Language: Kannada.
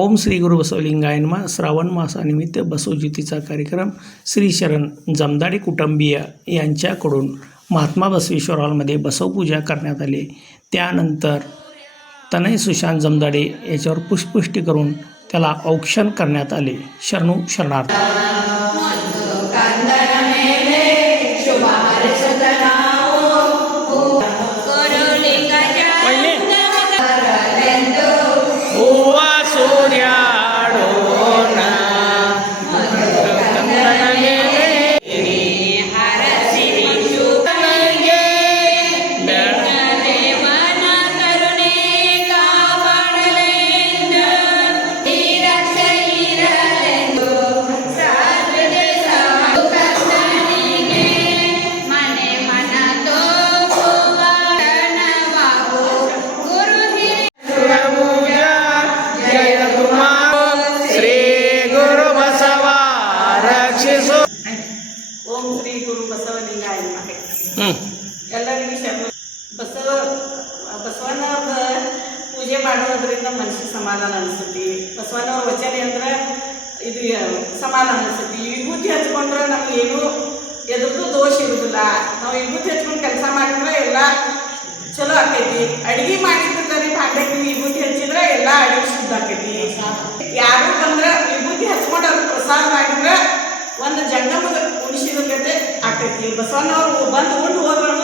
ओम श्री गुरु बसवलिंगाय नमः. श्रावण मासानिमित्त बसवज्योतीचा कार्यक्रम श्री शरण जमदाडे कुटुंबीय यांच्याकडून महात्मा बसवेश्वर हॉलमध्ये बसवपूजा करण्यात आली. त्यानंतर तनय सुशांत जमदाडे याच्यावर पुष्पवृष्टी करून त्याला औक्षण करण्यात आले. शरणू शरणार्थ. ಓಂ ಶ್ರೀ ಗುರು ಬಸವಲಿಂಗಾಯ ನಮಃ. ಎಲ್ಲರಿಗೂ ಬಸವಣ್ಣವ್ರ ಪೂಜೆ ಮಾಡೋದ್ರಿಂದ ಮನಸ್ಸಿಗೆ ಸಮಾಧಾನ ಅನಿಸ್ತೈತಿ. ಬಸವಣ್ಣವ್ರ ವಚನೆ ಅಂದ್ರೆ ಇದು ಸಮಾಧಾನ ಅನಿಸ್ತೈತಿ. ವಿಭೂತಿ ಹಚ್ಕೊಂಡ್ರೆ ನಮ್ಗೆ ಏನು ಎದ್ರದ್ದು ದೋಷ ಇರುವುದಿಲ್ಲ. ನಾವು ವಿಭೂತಿ ಹಚ್ಕೊಂಡು ಕೆಲಸ ಮಾಡಿದ್ರೆ ಎಲ್ಲ ಚಲೋ ಆಕೈತಿ. ಅಡುಗೆ ಮಾಡಿರ್ತಾರೆ ಭಾಗ್ಯಕ್ಕೆ ವಿಭೂತಿ ಹಚ್ಚಿದ್ರೆ ಎಲ್ಲ ಅಡುಗೆ ಶುದ್ಧ ಆಕೈತಿ. ಯಾರು ಬಂದ್ರೆ ವಿಭೂತಿ ಹಚ್ಕೊಂಡು ಅವ್ರು ಪ್ರಸಾದ ಮಾಡಿದ್ರೆ ಒಂದು ಜಂಗಮದ ಉಣಿಸಿದ ಕತೆ ಆಕೈತಿ. ಬಸವಣ್ಣವ್ರು ಬಂದು ಉಂಡು ಹೋದ್ರೆ